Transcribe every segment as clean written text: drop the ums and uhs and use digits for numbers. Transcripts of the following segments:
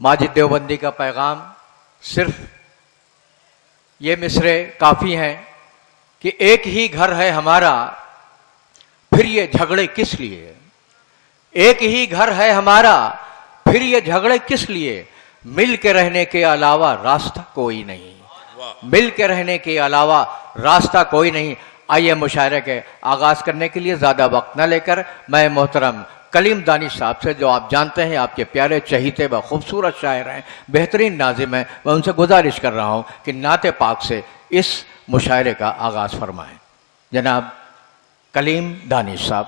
माजिद देवबंदी का पैगाम सिर्फ ये मिसरे काफ़ी हैं कि एक ही घर है हमारा, फिर ये झगड़े किस लिए। एक ही घर है हमारा, फिर ये झगड़े किस लिए। मिल के रहने के अलावा रास्ता कोई नहीं, मिल के रहने के अलावा रास्ता कोई नहीं। आइए मुशायरे के आगाज करने के लिए ज़्यादा वक्त न लेकर मैं मोहतरम कलीम दानिश साहब से, जो आप जानते हैं आपके प्यारे चहीते व खूबसूरत शायर हैं, बेहतरीन नाजिम हैं, मैं उनसे गुजारिश कर रहा हूँ कि नाते पाक से इस मुशायरे का आगाज़ फरमाएं। जनाब कलीम दानिश साहब।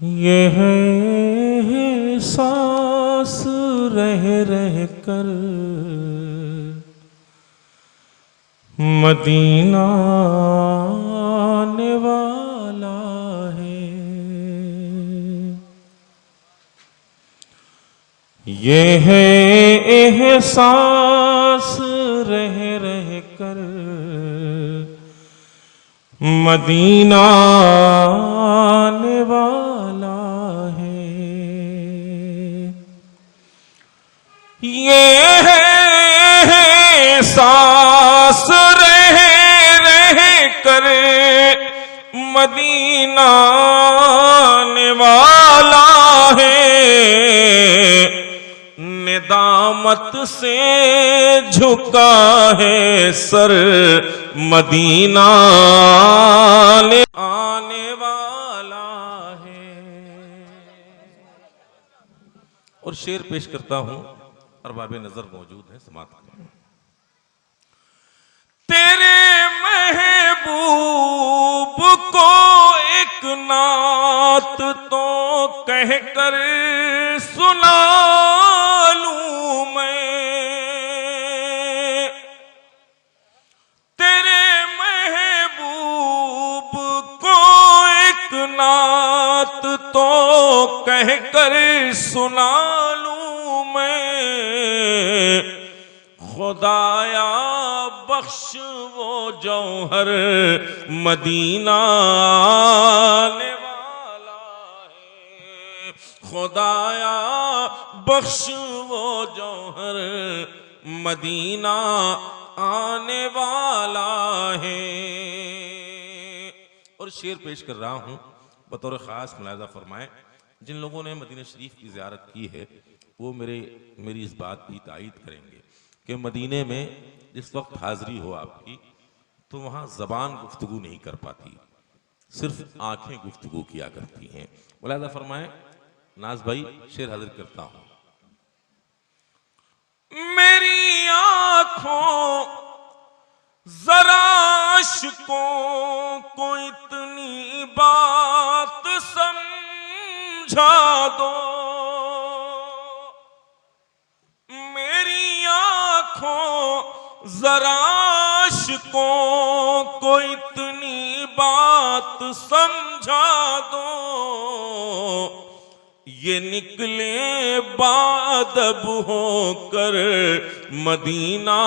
ये है सांस रह रह कर मदीना आने वाला है। ये है एहसास रह रह कर मदीना आने वाला है। ये है सांस रह रह कर मदीना आने वाला है। निदामत से झुका है सर मदीना आने वाला है। और शेर पेश करता हूं, अरबाब नजर मौजूद है, समाप्त करें। तेरे महबूब को एक नात तो कहकर सुना लूं मैं। तेरे महबूब को एक नात तो कहकर सुना लूं मैं। खुदाया बख्श वो जौहर मदीना आने वाला है। खुदाया बख्श वो जौहर मदीना आने वाला है। और शेर पेश कर रहा हूं, बतौर खास मुलाजा फरमाएं। जिन लोगों ने मदीना शरीफ की ज़ियारत की है वो मेरी इस बात की तायीद करेंगे कि मदीने में जिस वक्त हाजिरी हो आपकी तो वहाँ ज़बान गुफ्तगू नहीं कर पाती, सिर्फ आंखें गुफ्तगू किया करती हैं। मुलाजा फरमाएं। नाज भाई शेर हाजिर करता हूं। मेरी आंखों जरा अश्कों को इतनी बात समझा दो। मेरी आंखों जरा अश्कों को इतनी बात समझा दो। ये निकले बादब होकर मदीना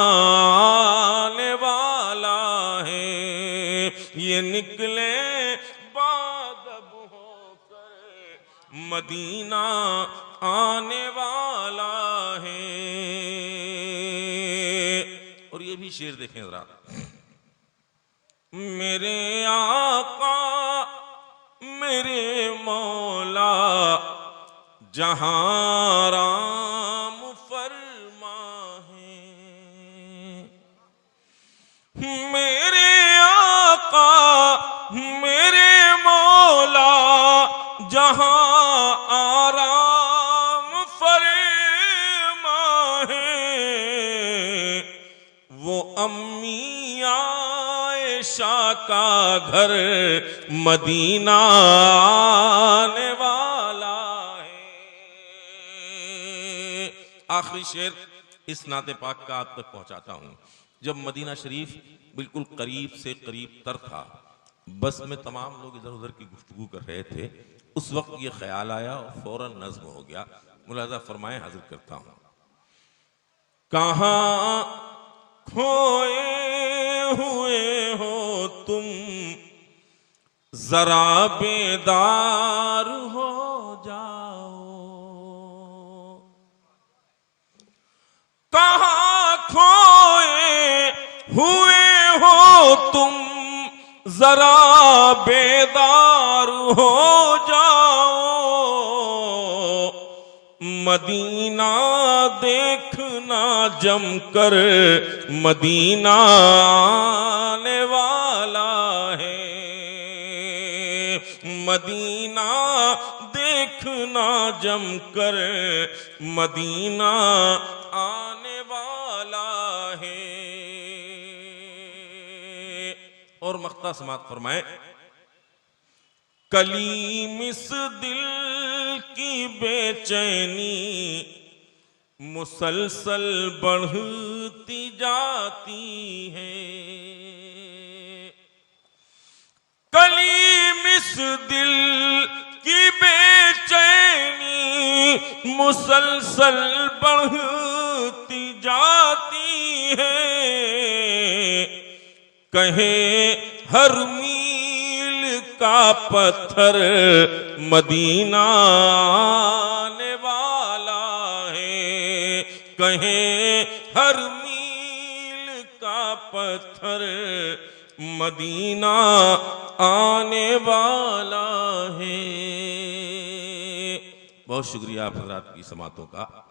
आने वाला है। ये निकले बादब होकर मदीना आने वाला है। और ये भी शेर देखें जरा। मेरे आका मेरे मौला जहां राम फरमा है। मेरे आका मेरे मौला जहां आराम फरमा है। वो अम्मी आयशा का घर मदीना आने वाला है। आखिरी शेर इस नाते पाक का आप तक पहुंचाता हूं। जब मदीना शरीफ बिल्कुल करीब से करीब तर था, बस में तमाम लोग इधर उधर की गुफ्तगू कर रहे थे, उस वक्त ये ख्याल आया और फौरन नज्म हो गया। मुलाजा फरमाएं, हाजिर करता हूं। कहां खोए हुए हो तुम जरा बेदार हो जाओ, कहाँ खोए हुए हो तुम, जरा बेदार हो जाओ। मदीना देखना जमकर, मदीना आने वाला है। मदीना देखना जमकर, मदीना आने वाला है। और मख्ता समात फरमाए, कलीम इस दिल की बेचैनी मुसलसल बढ़ती जाती है। कलीम इस दिल की बेचैनी मुसलसल बढ़ती जाती है। कहे हर मील का पत्थर मदीना आने वाला है। कहे हर मील का पत्थर मदीना आने वाला है। बहुत शुक्रिया आप हज़रात की समातों का।